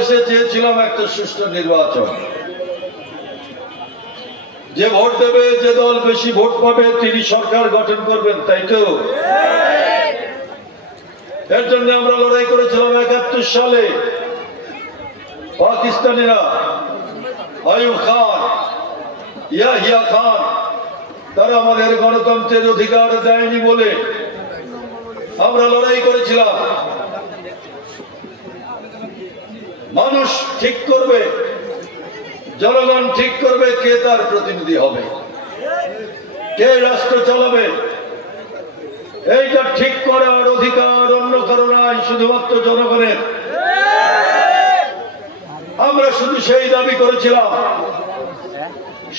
বাংলাদেশে চেয়েছিলাম একটা সুষ্ঠু নির্বাচন। যে ভোট দেবে, যে দল বেশি ভোট পাবে, তিনি সরকার গঠন করবেন, তাই তো? এর জন্য আমরা লড়াই করেছিলাম একাত্তর সালে। পাকিস্তানিরা আয়ুব খান, ইয়াহিয়া খান, তারা আমাদের গণতন্ত্রের অধিকার দেয়নি বলে আমরা লড়াই করেছিলাম। মানুষ ঠিক করবে, জনগণ ঠিক করবে কে তার প্রতিনিধি হবে, কে রাষ্ট্র চালাবে। এইটা ঠিক করার অধিকার অন্য কারও নাই, শুধুমাত্র জনগণের। আমরা শুধু সেই দাবি করেছিলাম,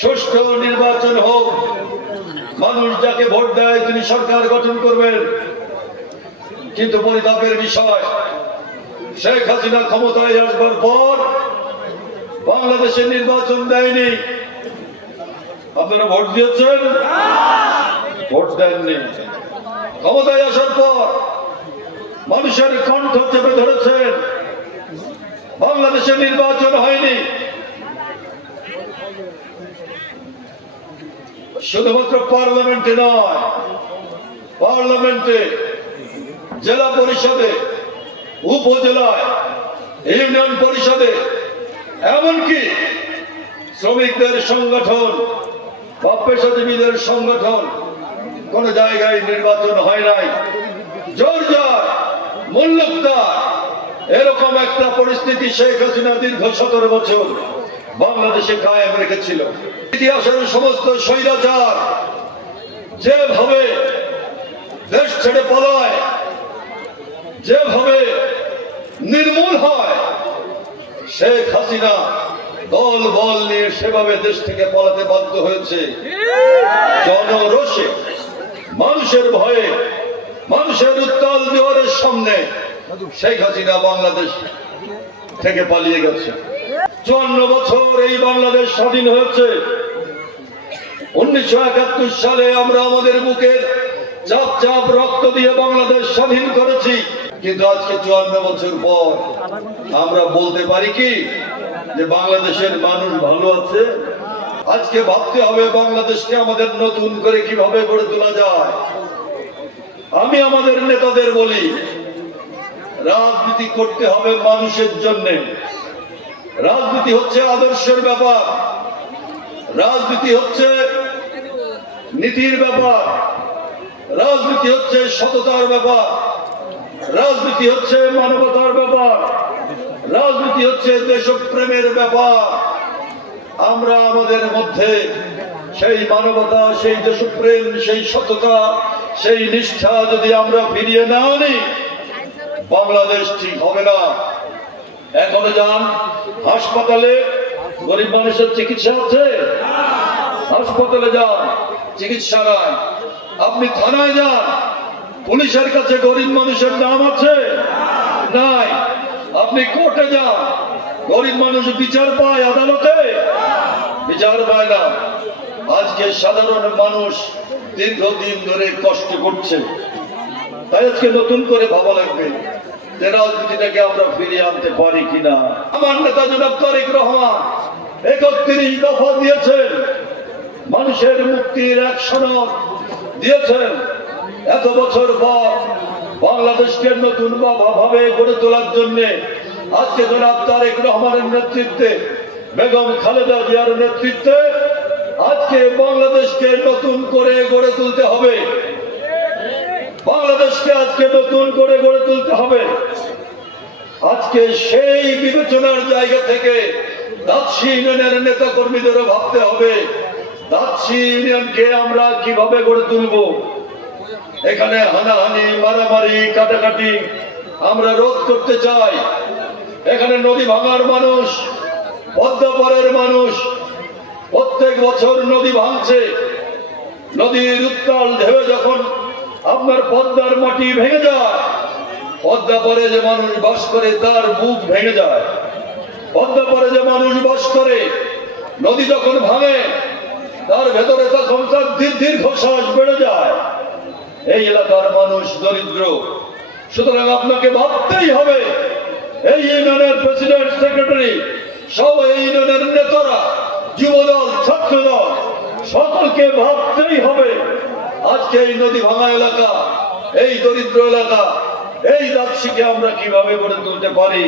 সুষ্ঠু নির্বাচন হোক, মানুষ যাকে ভোট দেয় তিনি সরকার গঠন করবেন। কিন্তু পরিতাপের বিষয় শেখ হাসিনা ক্ষমতায় আসবার পর বাংলাদেশের নির্বাচন দেয়নি। আপনারা ভোট দিয়েছেন? ভোট দেননি। ক্ষমতায় আসার পর মানুষের কণ্ঠ চেপে ধরেছেন। বাংলাদেশের নির্বাচন হয়নি। শুধুমাত্র পার্লামেন্টে নয়, পার্লামেন্টে, জেলা পরিষদে ইউনিয়ন পরিষদে, এমনকি শ্রমিকদের সংগঠন বা পেশাজীবীদের সংগঠন কোন জায়গায় নির্বাচন হয় নাই। জোর জোর মুল্লুকদার এরকম একটা পরিস্থিতি শেখ হাসিনা দীর্ঘ সতেরো বছর বাংলাদেশে কায়েম রেখেছিল। ইতিহাসের সমস্ত স্বৈরাচার যেভাবে দেশ ছেড়ে পালায়, যেভাবে নির্মূল হয়। শেখ হাসিনা দল বল নিয়ে সেভাবে দেশ থেকে পালাতে বাধ্য হয়েছে। জনরোষে, মানুষের ভয়ে, মানুষের উত্তাল জোয়ারের সামনে শেখ হাসিনা বাংলাদেশ থেকে পালিয়ে গেছে। চুয়ান্ন বছর এই বাংলাদেশ স্বাধীন হয়েছে। উনিশশো একাত্তর সালে আমরা আমাদের বুকের চাপ চাপ রক্ত দিয়ে বাংলাদেশ স্বাধীন করেছি। কিন্তু আজকে চুয়ান্ন বছর পর আমরা বলতে পারি কি যে বাংলাদেশের মানুষ ভালো আছে। আজকে ভাবতে হবে বাংলাদেশকে আমাদের নতুন করে কীভাবে গড়ে তোলা যায়। আমি আমাদের নেতাদের বলি, রাজনীতি করতে হবে মানুষের জন্য। রাজনীতি হচ্ছে আদর্শের ব্যাপার। রাজনীতি হচ্ছে নীতির ব্যাপার। রাজনীতি হচ্ছে সততার ব্যাপার। রাজনীতি হচ্ছে মানবতার ব্যাপার। রাজনীতি হচ্ছে দেশপ্রেমের ব্যাপার। আমরা আমাদের মধ্যে সেই মানবতা, সেই দেশপ্রেম, সেই সততা, সেই নিষ্ঠা যদি আমরা ফিরিয়ে না আনি, বাংলাদেশ ঠিক হবে না। এখনও যান, হাসপাতালে গরিব মানুষের চিকিৎসা আছে হাসপাতালে যান, চিকিৎসা নাই। আপনি থানায় যান পুলিশের কাছে গরিব মানুষের নাম আছে? নাই। আপনি কোর্টে যান। গরিব মানুষ বিচার পায় আদালতে? বিচার পায় না। আজকে সাধারণ মানুষ দীর্ঘদিন ধরে কষ্ট করছে। তাই আজকে নতুন করে ভাবা লাগবে যে রাজনীতিটাকে আমরা ফিরিয়ে আনতে পারি কিনা। আমার নেতা জনাব তারেক রহমান একত্রিশ দফা দিয়েছেন। মানুষের মুক্তির এক সনদ দিয়েছেন। এত বছর পর বাংলাদেশকে নতুন ভাবে গড়ে তোলার জন্য আজকে জনাব তারেক রহমানের নেতৃত্বে বেগম খালেদা জিয়ার নেতৃত্বে আজকে বাংলাদেশকে নতুন করে গড়ে তুলতে হবে। বাংলাদেশকে আজকে নতুন করে গড়ে তুলতে হবে। আজকে সেই বিবেচনার জায়গা থেকে দাচ্ছি ইউনিয়নের নেতা কর্মীদেরও ভাবতে হবে দাচ্ছি ইউনিয়নকে আমরা কীভাবে গড়ে তুলব? এখানে হানাহানি, মারামারি, কাটাকাটি আমরা রোধ করতে চাই। এখানে নদী ভাঙার মানুষ পদ্মাপাড়ের মানুষ, প্রত্যেক বছর নদী ভাঙছে। নদীর উত্তাল ঢেউ যখন আপনার পদ্মার মাটি ভেঙে যায়, পদ্মা পরে যে মানুষ বাস করে তার বুক ভেঙে যায়। পদ্মা পরে যে মানুষ বাস করে, নদী যখন ভাঙে, তার ভেতরে তখন তার দীর- দীর্ঘশ্বাস বেড়ে যায়। এই এলাকার মানুষ দরিদ্র। সুতরাং আপনাকে ভাবতেই হবে, এই ইউনিয়নের প্রেসিডেন্ট, সেক্রেটারি, সব এই ইউনিয়নের নেতারা, যুবদল, ছাত্রদল, সকলকে ভাবতেই হবে, আজকে এই নদী ভাঙা এলাকা, এই দরিদ্র এলাকা, এই দাক্ষিকে আমরা কীভাবে গড়ে তুলতে পারি?